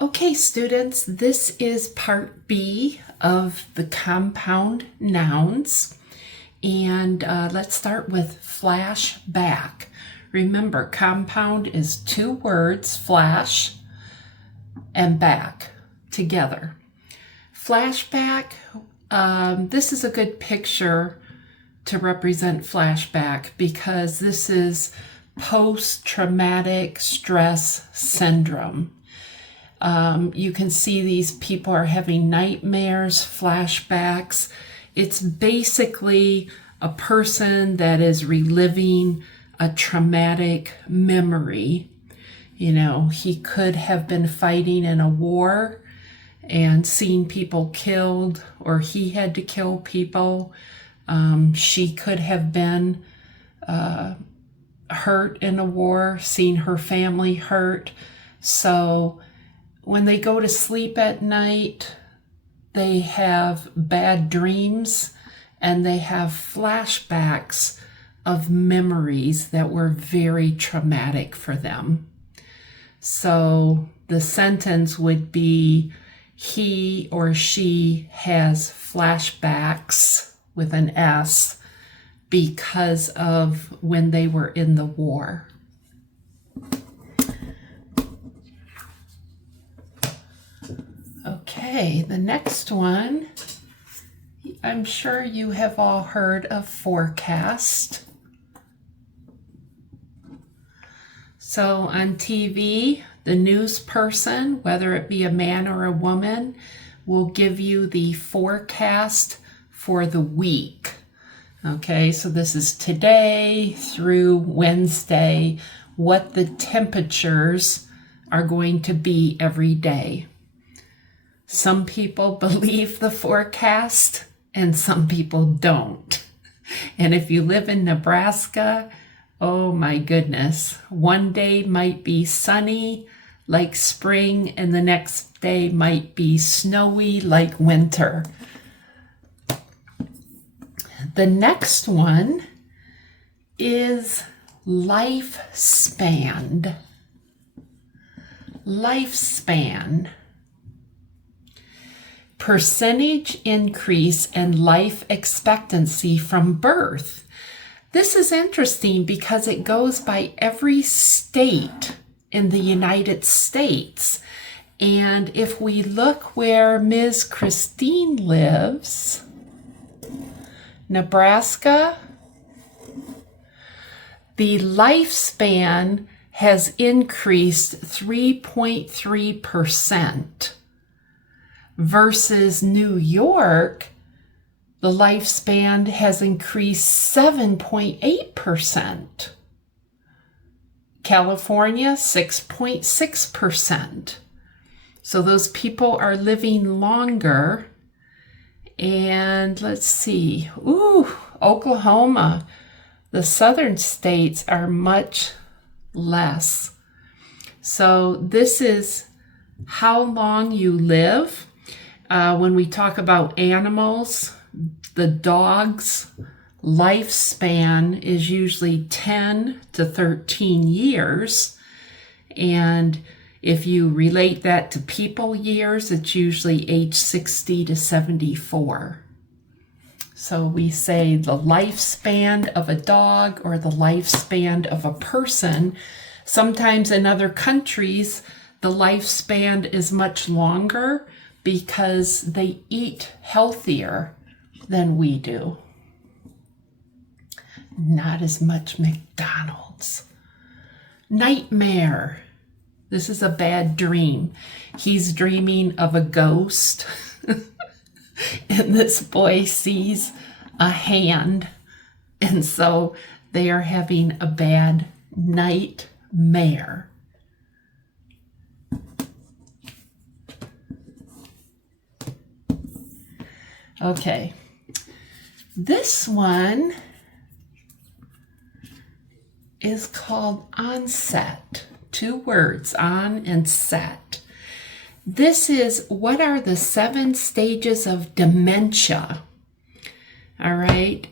Okay, students, this is part B of the compound nouns. And let's start with flashback. Remember, compound is two words, flash and back, together. Flashback, this is a good picture to represent flashback because this is post-traumatic stress syndrome. You can see these people are having nightmares, flashbacks. It's basically a person that is reliving a traumatic memory. You know, he could have been fighting in a war and seen people killed, or he had to kill people. She could have been hurt in a war, seen her family hurt. So when they go to sleep at night, they have bad dreams and they have flashbacks of memories that were very traumatic for them. So the sentence would be, he or she has flashbacks with an S because of when they were in the war. Okay, the next one, I'm sure you have all heard of forecast. So on TV, the news person, whether it be a man or a woman, will give you the forecast for the week. Okay, so this is today through Wednesday, what the temperatures are going to be every day. Some people believe the forecast and some people don't. And if you live in Nebraska, oh my goodness, one day might be sunny like spring and the next day might be snowy like winter. The next one is lifespan. Lifespan. Percentage increase in life expectancy from birth. This is interesting because it goes by every state in the United States. And if we look where Ms. Christine lives, Nebraska, the lifespan has increased 3.3%. Versus New York, the lifespan has increased 7.8%. California, 6.6%. So those people are living longer. And let's see, Oklahoma, the southern states are much less. So this is how long you live. When we talk about animals, the dog's lifespan is usually 10 to 13 years. And if you relate that to people years, it's usually age 60 to 74. So we say the lifespan of a dog or the lifespan of a person. Sometimes in other countries, the lifespan is much longer because they eat healthier than we do. Not as much McDonald's. Nightmare. This is a bad dream. He's dreaming of a ghost. And this boy sees a hand. And so they are having a bad nightmare. Okay, this one is called onset. Two words, on and set. This is what are the 7 stages of dementia. All right.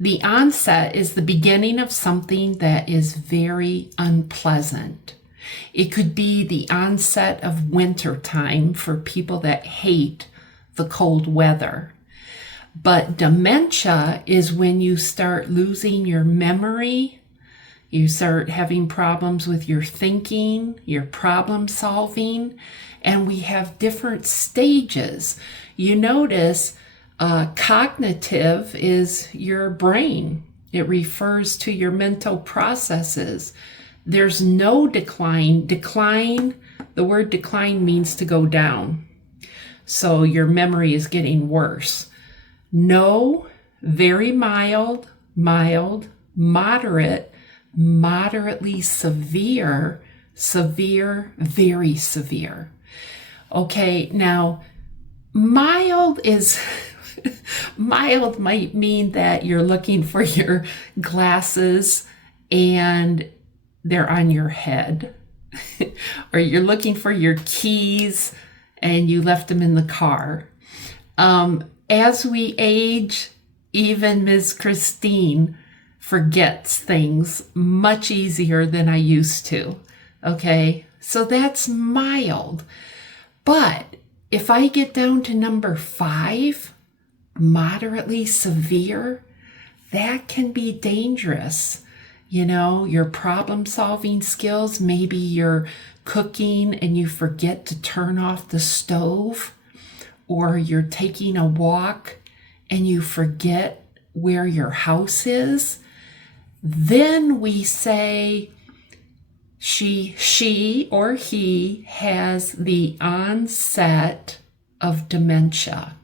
The onset is the beginning of something that is very unpleasant. It could be the onset of winter time for people that hate the cold weather. But dementia is when you start losing your memory, you start having problems with your thinking, your problem solving, and we have different stages. You notice cognitive is your brain. It refers to your mental processes. There's no decline. Decline, the word decline means to go down. So your memory is getting worse. No, very mild, mild, moderate, moderately severe, severe, very severe. Okay, now mild is, mild might mean that you're looking for your glasses and they're on your head. Or you're looking for your keys and you left them in the car. As we age, even Ms. Christine forgets things much easier than I used to. Okay, so that's mild. But if I get down to number 5, moderately severe, that can be dangerous. You know, your problem solving skills, maybe you're cooking and you forget to turn off the stove, or you're taking a walk and you forget where your house is. Then we say she or he has the onset of dementia.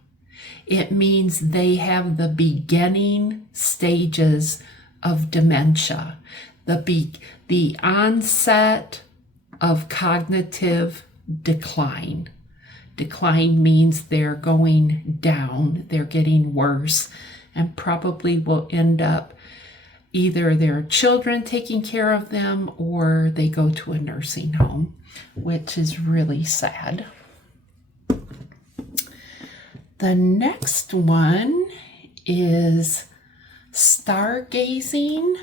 It means they have the beginning stages of dementia, the onset of cognitive decline. Decline means they're going down, they're getting worse, and probably will end up either their children taking care of them or they go to a nursing home, which is really sad. The next one is stargazing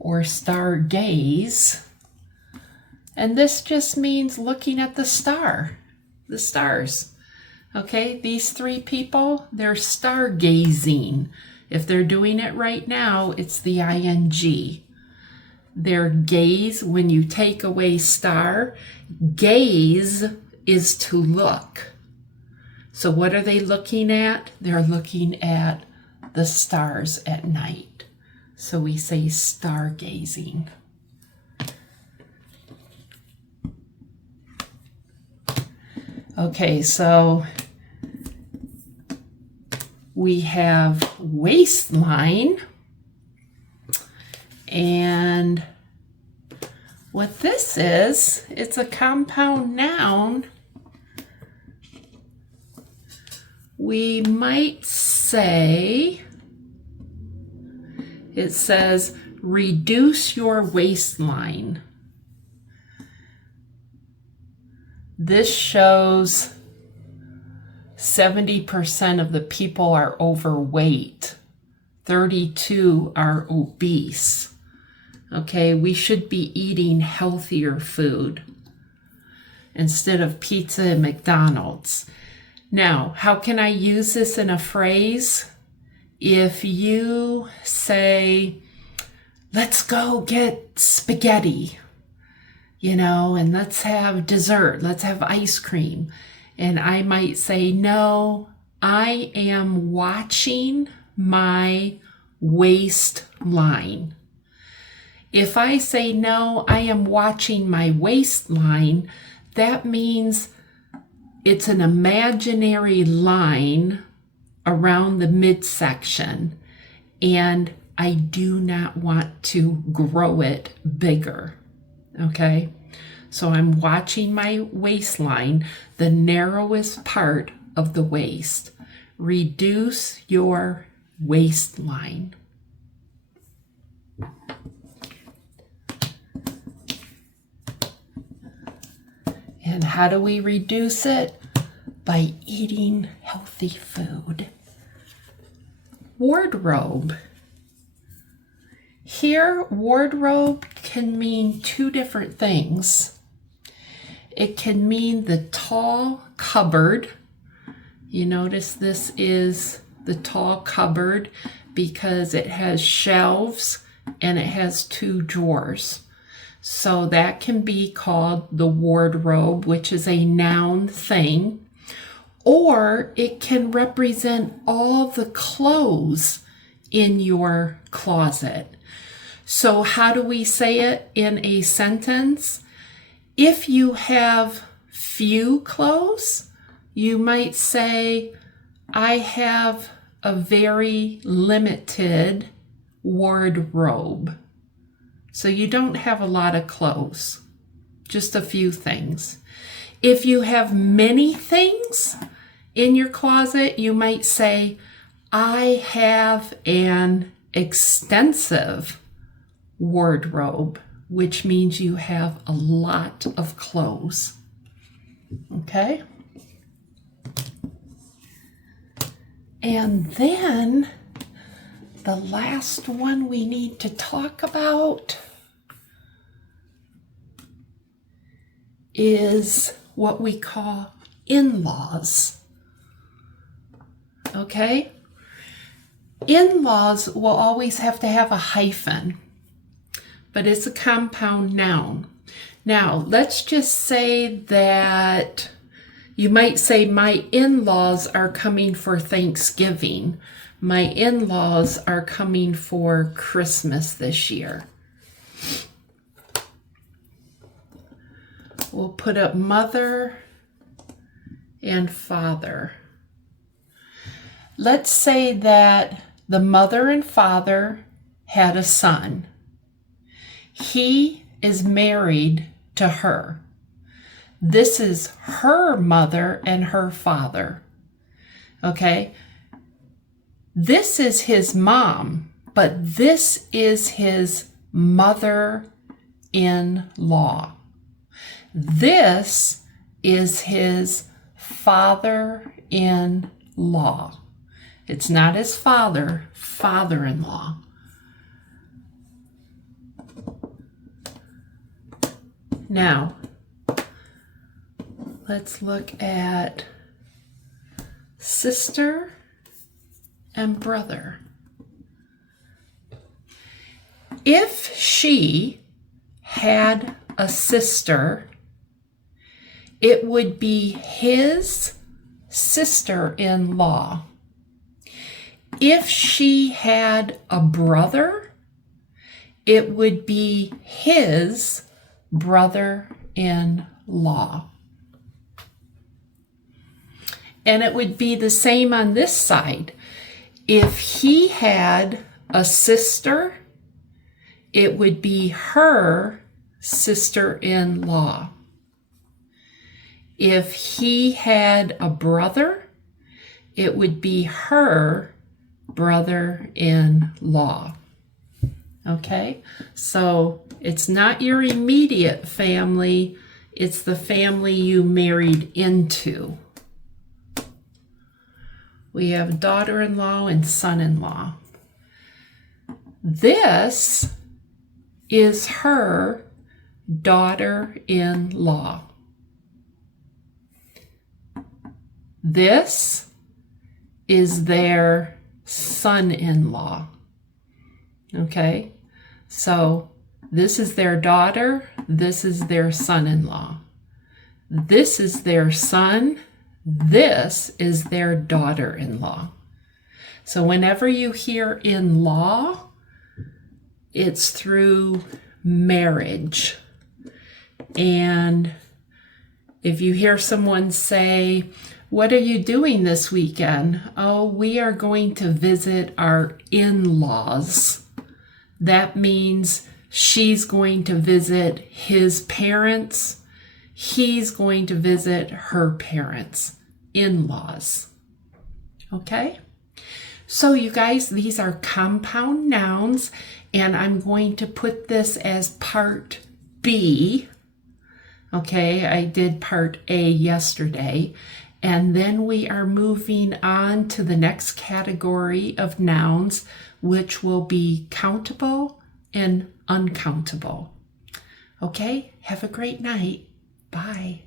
or stargaze. And this just means looking at the stars. Okay, these 3 people, they're stargazing. If they're doing it right now, it's the ing. Their gaze, when you take away star, gaze is to look. So what are they looking at? They're looking at the stars at night. So we say stargazing. Okay, so we have waistline, and what this is, it's a compound noun. We might say, it says, reduce your waistline. This shows 70% of the people are overweight. 32 are obese. Okay, we should be eating healthier food instead of pizza and McDonald's. Now, how can I use this in a phrase? If you say, let's go get spaghetti, you know, and let's have dessert, let's have ice cream. And I might say, no, I am watching my waistline. If I say, no, I am watching my waistline, that means it's an imaginary line around the midsection, and I do not want to grow it bigger. Okay, so I'm watching my waistline, the narrowest part of the waist. Reduce your waistline. And how do we reduce it? By eating healthy food. Wardrobe. Here, wardrobe can mean two different things. It can mean the tall cupboard. You notice this is the tall cupboard because it has shelves and it has two drawers. So that can be called the wardrobe, which is a noun thing. Or it can represent all the clothes in your closet. So how do we say it in a sentence? If you have few clothes, you might say, I have a very limited wardrobe. So you don't have a lot of clothes, just a few things. If you have many things in your closet, you might say, I have an extensive wardrobe, which means you have a lot of clothes. Okay? And then the last one we need to talk about is what we call in-laws. Okay? In-laws will always have to have a hyphen, but it's a compound noun. Now, let's just say that you might say, my in-laws are coming for Thanksgiving. My in-laws are coming for Christmas this year. We'll put up mother and father. Let's say that the mother and father had a son. He is married to her. This is her mother and her father. Okay? This is his mom, but this is his mother-in-law. This is his father-in-law. It's not his father, father-in-law. Now, let's look at sister and brother. If she had a sister, it would be his sister-in-law. If she had a brother, it would be his brother-in-law. And it would be the same on this side. If he had a sister, it would be her sister-in-law. If he had a brother, it would be her brother-in-law. Okay? So it's not your immediate family, it's the family you married into. We have daughter-in-law and son-in-law. This is her daughter-in-law. This is their son-in-law. Okay? So this is their daughter, this is their son-in-law. This is their son, this is their daughter-in-law. So whenever you hear in-law, it's through marriage. And if you hear someone say, what are you doing this weekend? Oh, we are going to visit our in-laws. That means she's going to visit his parents. He's going to visit her parents. In-laws. Okay? So you guys, these are compound nouns, and I'm going to put this as part B. Okay, I did part A yesterday. And then we are moving on to the next category of nouns, which will be countable and uncountable. Okay, have a great night. Bye.